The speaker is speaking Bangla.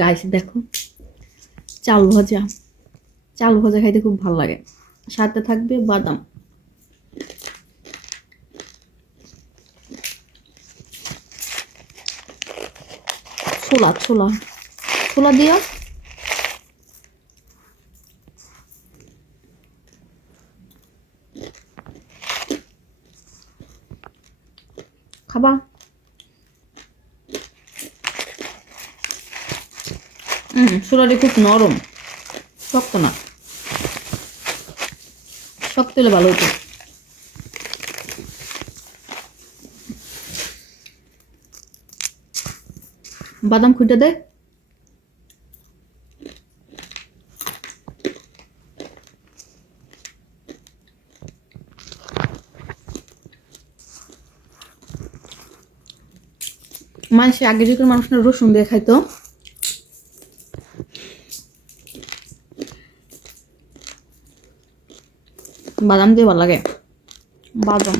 গাইস দেখো, চাল ভাজা। চাল ভাজা খাইতে খুব ভালো লাগে, সাথে থাকবে বাদাম। ছোলা ছোলা ছোলা দিও। খাবা? ছোলাটি খুব নরম, শক্ত না। শক্ত হলে ভালো হতো। বাদাম খুঁটে দে। মানুষের আগে যখন মানুষরা রসুন দিয়ে খাইতো, বাদাম দিয়ে ভালো লাগে। বাদাম